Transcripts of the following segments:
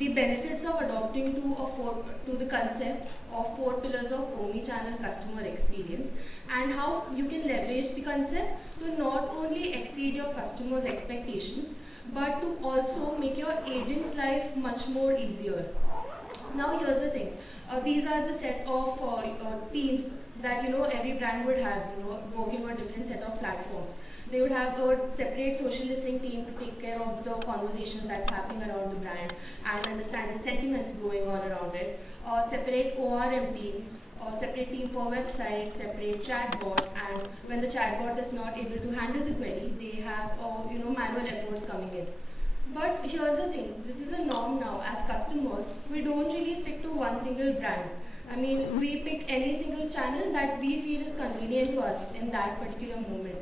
the benefits of adopting to the concept of 4 pillars of omnichannel customer experience, and how you can leverage the concept to not only exceed your customers' expectations, but to also make your agent's life much more easier. Now here's the thing. These are the set of teams that every brand would have, working on different set of platforms. They would have a separate social listening team to take care of the conversations that's happening around the brand and understand the sentiments going on around it. Separate ORM team, separate team for website, separate chatbot, and when the chatbot is not able to handle the query, they have manual efforts coming in. But here's the thing, this is a norm now. As customers, we don't really stick to one single brand. I mean, we pick any single channel that we feel is convenient to us in that particular moment.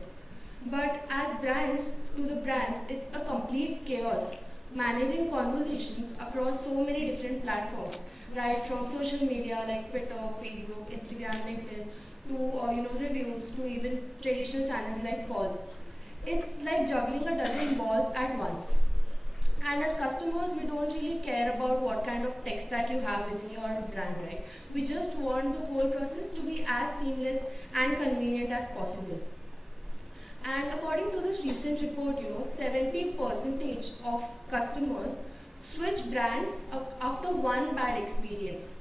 But as brands, to the brands, it's a complete chaos. Managing conversations across so many different platforms, right from social media like Twitter, Facebook, Instagram, LinkedIn, to reviews, to even traditional channels like calls. It's like juggling a dozen balls at once. And as customers, we don't really care about what kind of tech stack you have within your brand, right? We just want the whole process to be as seamless and convenient as possible. And according to this recent report, 70% of customers switch brands after one bad experience.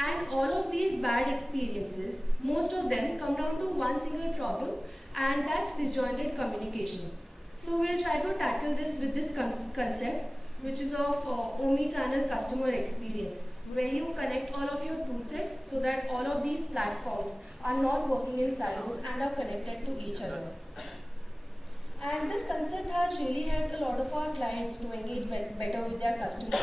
And all of these bad experiences, most of them come down to one single problem, and that's disjointed communication. So we'll try to tackle this with this concept, which is of omni-channel customer experience, where you connect all of your tool sets so that all of these platforms are not working in silos and are connected to each other. And this concept has really helped a lot of our clients to engage better with their customers.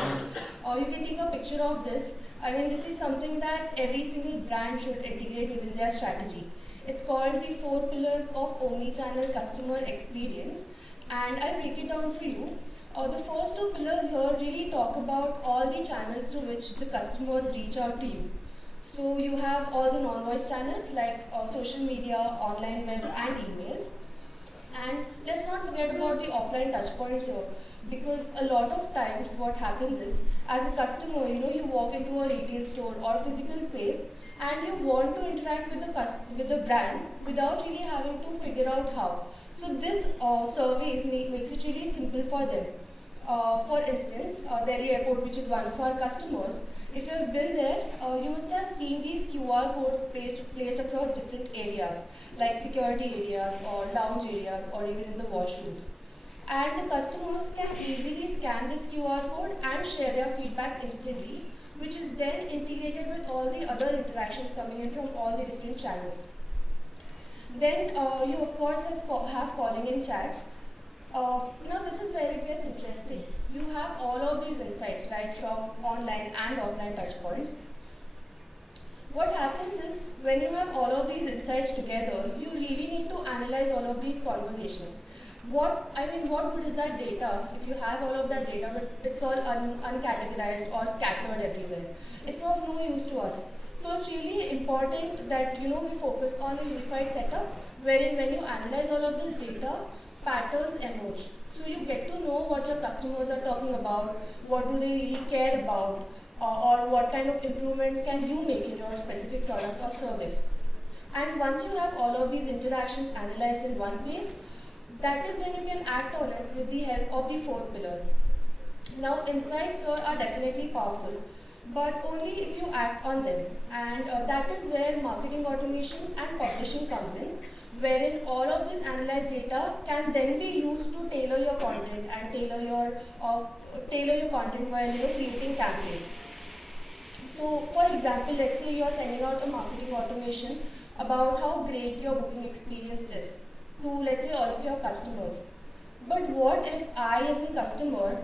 You can take a picture of this. I mean, this is something that every single brand should integrate within their strategy. It's called the 4 pillars of omni-channel customer experience. And I'll break it down for you. The first 2 pillars here really talk about all the channels through which the customers reach out to you. So you have all the non-voice channels like social media, online web, and emails. And let's not forget about the offline touchpoints here, because a lot of times what happens is, as a customer, you walk into a retail store or physical space and you want to interact with the brand without really having to figure out how. So this surveys makes it really simple for them. For instance, Delhi Airport, which is one of our customers, if you have been there, you must have seen these QR codes placed across different areas, like security areas or lounge areas or even in the washrooms. And the customers can easily scan this QR code and share their feedback instantly, which is then integrated with all the other interactions coming in from all the different channels. Then you of course have calling in chats. Now this is where it gets interesting. You have all of these insights, right, from online and offline touchpoints. What happens is, when you have all of these insights together, you really need to analyze all of these conversations. What good is that data if you have all of that data, but it's all uncategorized or scattered everywhere? It's of no use to us. So it's really important that we focus on a unified setup, wherein when you analyze all of this data, patterns emerge. So you get to know what your customers are talking about, what do they really care about, or what kind of improvements can you make in your specific product or service. And once you have all of these interactions analyzed in one place, that is when you can act on it with the help of the 4th pillar. Now, insights here are definitely powerful, but only if you act on them. And that is where marketing automations and publishing comes in, wherein all of this analyzed data can then be used to tailor your content and tailor your content while creating campaigns. So, for example, let's say you are sending out a marketing automation about how great your booking experience is to, let's say, all of your customers. But what if I, as a customer,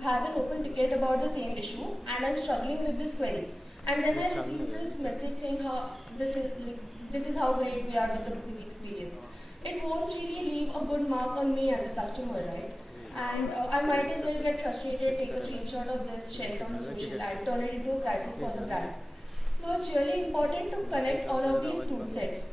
have an open ticket about the same issue and I'm struggling with this query, and then I receive this message saying how this is how great we are with the booking experience? It won't really leave a good mark on me as a customer, right? And I might as well get frustrated, take a screenshot of this, share it on social, and turn it into a crisis for the brand. So it's really important to connect all of these tool sets.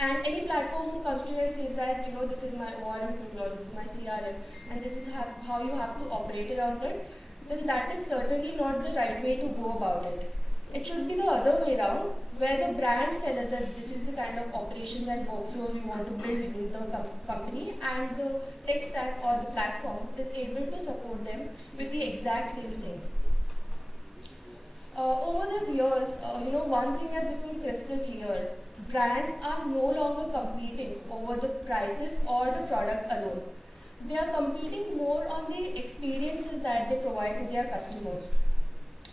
And any platform who comes to you and says that, this is my ORM tool or this is my CRM and this is how you have to operate around it, then that is certainly not the right way to go about it. It should be the other way around, where the brands tell us that this is the kind of operations and workflow we want to build within the company, and the tech stack or the platform is able to support them with the exact same thing. Over these years, one thing has become crystal clear. Brands are no longer competing over the prices or the products alone. They are competing more on the experiences that they provide to their customers.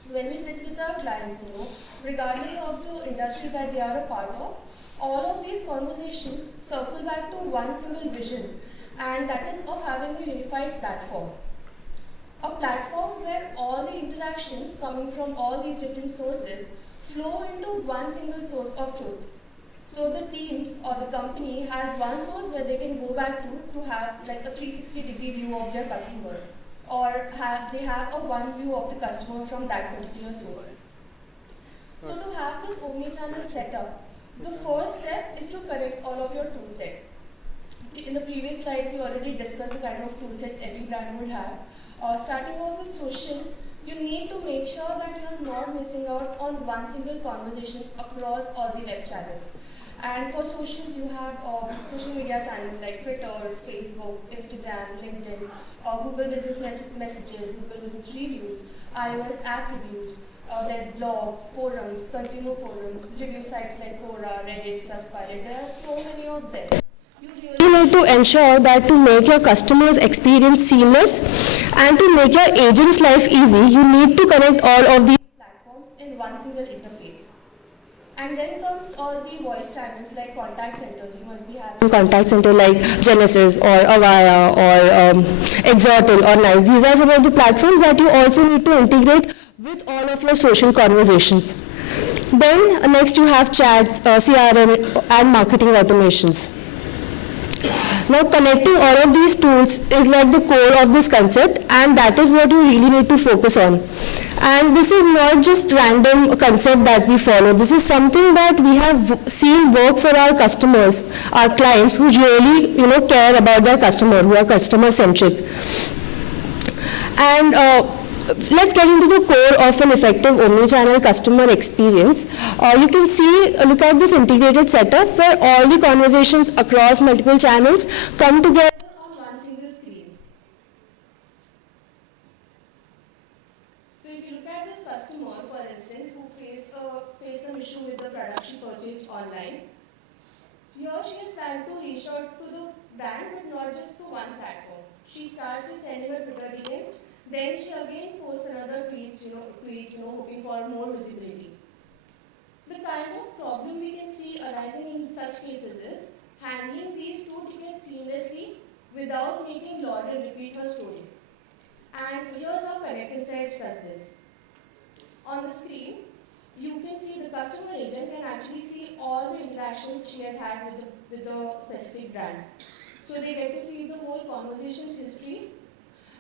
When we sit with our clients, regardless of the industry that they are a part of, all of these conversations circle back to one single vision, and that is of having a unified platform. A platform where all the interactions coming from all these different sources flow into one single source of truth. So the teams or the company has one source where they can go back to have like a 360-degree view of their customer, or they have a one view of the customer from that particular source. So to have this omnichannel setup, the first step is to connect all of your tool sets. In the previous slides, we already discussed the kind of tool sets every brand would have. Starting off with social, you need to make sure that you're not missing out on one single conversation across all the web channels. And for socials, you have social media channels like Twitter, Facebook, Instagram, LinkedIn, Google Business Messages, Google Business Reviews, iOS app reviews. There's blogs, forums, consumer forums, review sites like Quora, Reddit, Trustpilot. There are so many of them. You need to ensure that to make your customers' experience seamless and to make your agent's life easy, you need to connect all of these platforms in one single interface. And then comes all the voice channels like contact centers. You must be having contact center like Genesis or Avaya or Exotil or Nice. These are some of the platforms that you also need to integrate with all of your social conversations. Then next you have chats, CRM and marketing automations. Now connecting all of these tools is like the core of this concept, and that is what you really need to focus on. And this is not just random concept that we follow. This is something that we have seen work for our customers, our clients who really care about their customer, who are customer centric. And let's get into the core of an effective omnichannel customer experience. You can look at this integrated setup where all the conversations across multiple channels come together on one single screen. So if you look at this customer, for instance, who faced some issue with the product she purchased online, here she is trying to reach out to the brand, but not just to one platform. She starts with sending a Twitter DM. Then she again posts another tweet, hoping for more visibility. The kind of problem we can see arising in such cases is handling these two tickets seamlessly without making Laurel repeat her story. And here's how Konnect Insights does this. On the screen, you can see the customer agent can actually see all the interactions she has had with the specific brand. So they get to see the whole conversation's history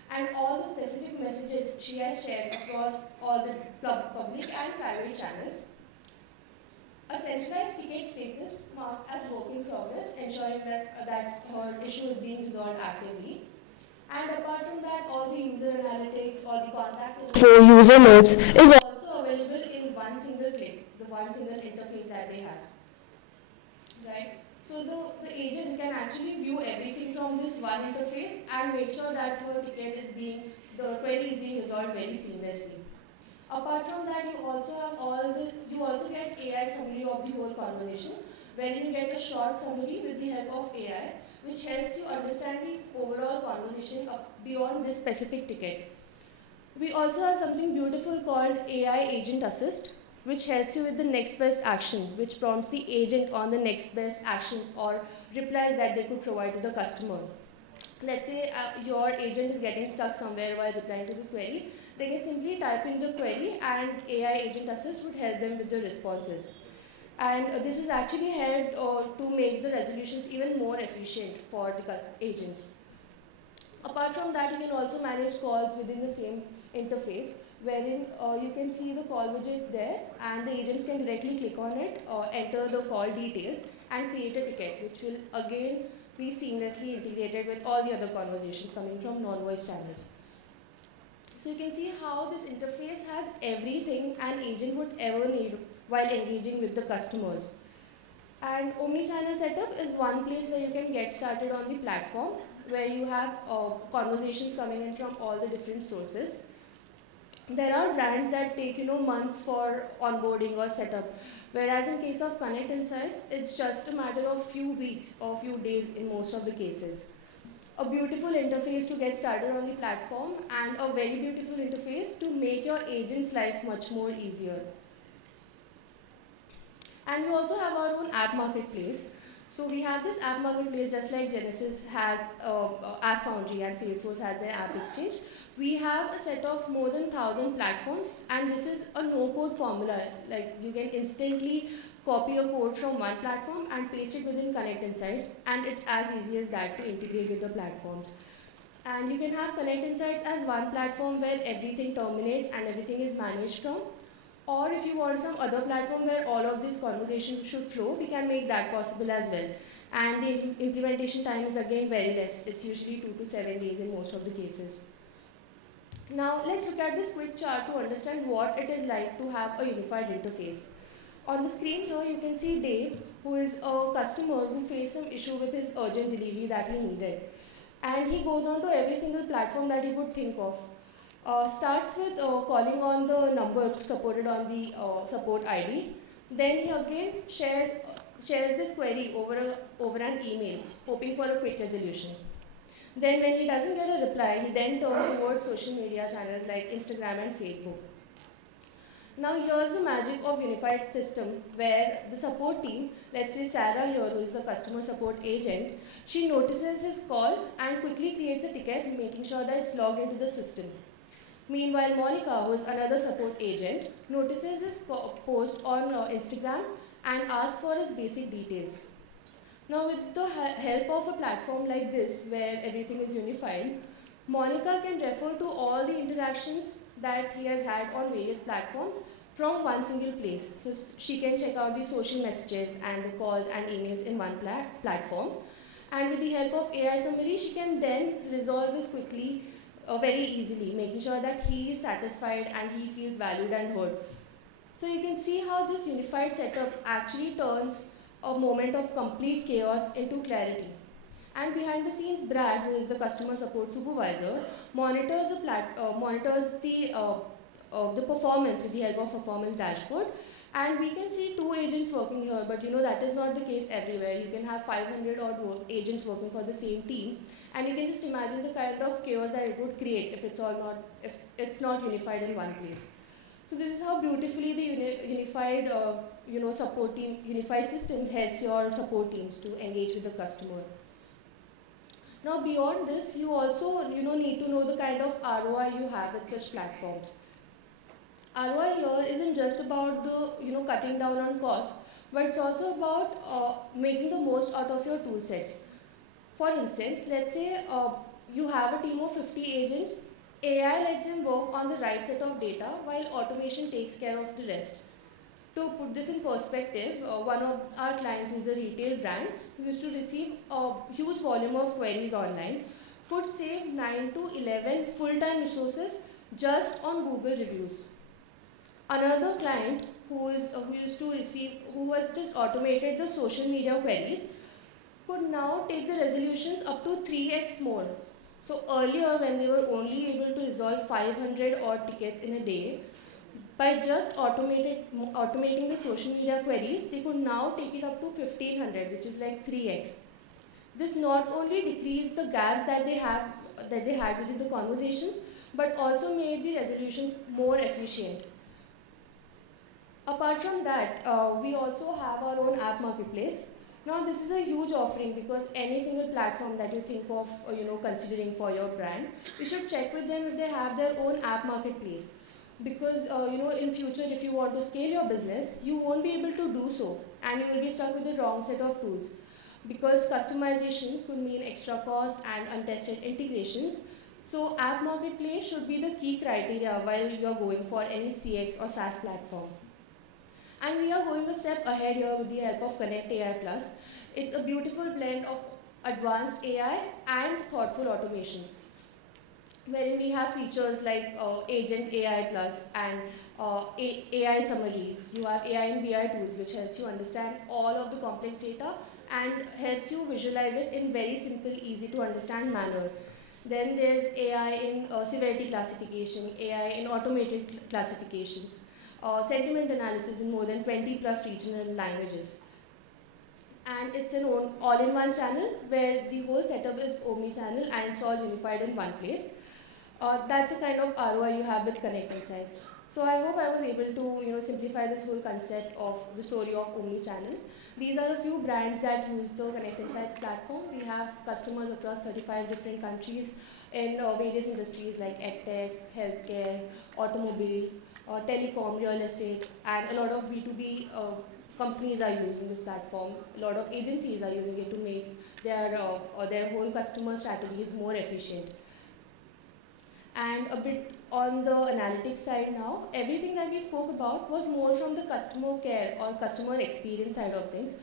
and all the specific messages she has shared across all the public and private channels. A centralized ticket status marked as work in progress, ensuring that her issue is being resolved actively. And apart from that, all the user analytics, all the contact info, user notes is also available in one single click, the one single interface that they have. Right? So the agent can actually view everything from this one interface and make sure that her the query is being resolved very seamlessly. Apart from that, you also get AI summary of the whole conversation, where you get a short summary with the help of AI, which helps you understand the overall conversation beyond this specific ticket. We also have something beautiful called AI Agent Assist, which helps you with the next best action, which prompts the agent on the next best actions or replies that they could provide to the customer. Let's say your agent is getting stuck somewhere while replying to this query. They can simply type in the query and AI Agent Assist would help them with the responses. And this is actually helped to make the resolutions even more efficient for the agents. Apart from that, you can also manage calls within the same interface, wherein you can see the call widget there, and the agents can directly click on it, enter the call details, and create a ticket, which will again be seamlessly integrated with all the other conversations coming from non-voice channels. So you can see how this interface has everything an agent would ever need while engaging with the customers. And Omnichannel setup is one place where you can get started on the platform, where you have conversations coming in from all the different sources. There are brands that take months for onboarding or setup, whereas in case of Konnect Insights, it's just a matter of few weeks or few days in most of the cases. A beautiful interface to get started on the platform, and a very beautiful interface to make your agent's life much more easier. And we also have our own app marketplace. So we have this app marketplace just like Genesis has App Foundry and Salesforce has their app exchange. We have a set of more than 1,000 platforms, and this is a no-code formula. Like you can instantly copy a code from one platform and paste it within Konnect Insights, and it's as easy as that to integrate with the platforms. And you can have Konnect Insights as one platform where everything terminates and everything is managed from. Or if you want some other platform where all of these conversations should flow, we can make that possible as well. And the implementation time is again very less. It's usually 2 to 7 days in most of the cases. Now let's look at this quick chart to understand what it is like to have a unified interface. On the screen here you can see Dave, who is a customer who faced some issue with his urgent delivery that he needed. And he goes on to every single platform that he could think of. Starts with calling on the number supported on the support ID. Then he again shares this query over an email, hoping for a quick resolution. Then when he doesn't get a reply, he then turns towards social media channels like Instagram and Facebook. Now here's the magic of unified system, where the support team, let's say Sarah here, who is a customer support agent, she notices his call and quickly creates a ticket, making sure that it's logged into the system. Meanwhile, Monica, who is another support agent, notices his post on Instagram and asks for his basic details. Now, with the help of a platform like this, where everything is unified, Monica can refer to all the interactions that he has had on various platforms from one single place. So she can check out the social messages and the calls and emails in one platform. And with the help of AI summary, she can then resolve this quickly, very easily, making sure that he is satisfied and he feels valued and heard. So you can see how this unified setup actually turns a moment of complete chaos into clarity. And behind the scenes, Brad, who is the customer support supervisor, monitors the performance with the help of performance dashboard. And we can see 2 agents working here, but that is not the case everywhere. You can have 500 odd agents working for the same team, and you can just imagine the kind of chaos that it would create if it's not unified in one place. So this is how beautifully the unified unified system helps your support teams to engage with the customer. Now beyond this, you also need to know the kind of ROI you have with such platforms. ROI here isn't just about the cutting down on cost, but it's also about making the most out of your tool sets. For instance, let's say you have a team of 50 agents. AI lets them work on the right set of data while automation takes care of the rest. To put this in perspective, one of our clients is a retail brand who used to receive a huge volume of queries online, could save 9 to 11 full-time resources just on Google reviews. Another client who has just automated the social media queries could now take the resolutions up to 3x more. So earlier, when they were only able to resolve 500 odd tickets in a day, by just automating the social media queries, they could now take it up to 1500, which is like 3x. This not only decreased the gaps that they had within the conversations, but also made the resolutions more efficient. Apart from that, we also have our own app marketplace. Now this is a huge offering because any single platform that you think of considering for your brand, you should check with them if they have their own app marketplace. Because in future, if you want to scale your business, you won't be able to do so, and you will be stuck with the wrong set of tools. Because customizations could mean extra cost and untested integrations. So app marketplace should be the key criteria while you are going for any CX or SaaS platform. And we are going a step ahead here with the help of Konnect AI Plus. It's a beautiful blend of advanced AI and thoughtful automations. wherein we have features like Agent AI Plus and AI summaries. You have AI and BI tools which helps you understand all of the complex data and helps you visualize it in very simple, easy to understand manner. Then there's AI in severity classification, AI in automated classifications, sentiment analysis in more than 20 plus regional languages. And it's an all-in-one channel where the whole setup is omni-channel and it's all unified in one place. That's the kind of ROI you have with Konnect Insights. So I hope I was able to simplify this whole concept of the story of omni-channel. These are a few brands that use the Konnect Insights platform. We have customers across 35 different countries in various industries like edtech, healthcare, automobile, telecom, real estate, and a lot of B2B companies are using this platform. A lot of agencies are using it to make their whole customer strategies more efficient. And a bit on the analytics side now, everything that we spoke about was more from the customer care or customer experience side of things.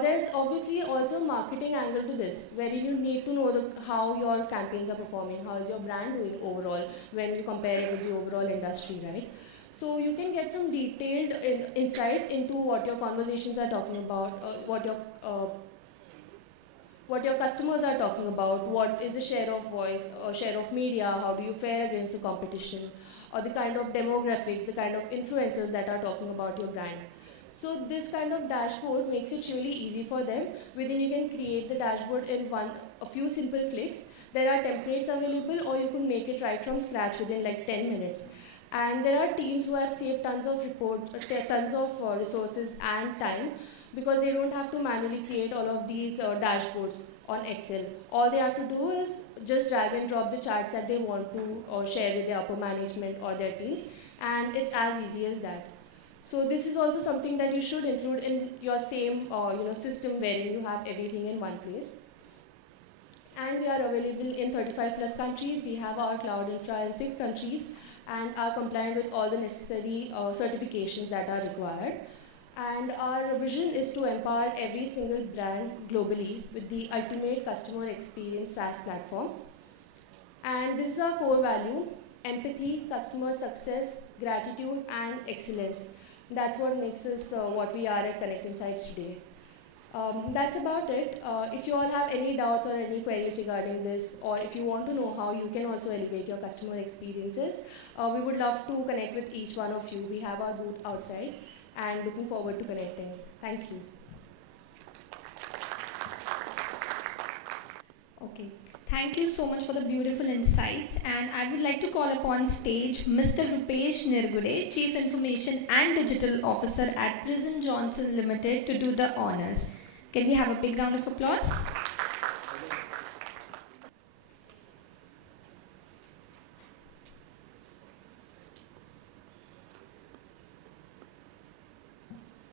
There's obviously also a marketing angle to this, where you need to know how your campaigns are performing, how is your brand doing overall when you compare it with the overall industry, right? So you can get some detailed insights into what your conversations are talking about, what your customers are talking about, what is the share of voice or share of media, how do you fare against the competition, or the kind of demographics, the kind of influencers that are talking about your brand. So this kind of dashboard makes it really easy for them. Within you can create the dashboard in a few simple clicks. There are templates available or you can make it right from scratch within like 10 minutes. And there are teams who have saved tons of tons of resources and time because they don't have to manually create all of these dashboards on Excel. All they have to do is just drag and drop the charts that they want to share with their upper management or their teams, and it's as easy as that. So this is also something that you should include in your same system wherein you have everything in one place. And we are available in 35 plus countries. We have our cloud infra in 6 countries and are compliant with all the necessary certifications that are required. And our vision is to empower every single brand globally with the ultimate customer experience SaaS platform. And this is our core value: empathy, customer success, gratitude, and excellence. That's what makes us what we are at Konnect Insights today. That's about it. If you all have any doubts or any queries regarding this, or if you want to know how you can also elevate your customer experiences, we would love to connect with each one of you. We have our booth outside and looking forward to connecting. Thank you. Okay. Thank you so much for the beautiful insights, and I would like to call upon stage Mr. Rupesh Nirgule, Chief Information and Digital Officer at Prison Johnson Limited, to do the honors. Can we have a big round of applause?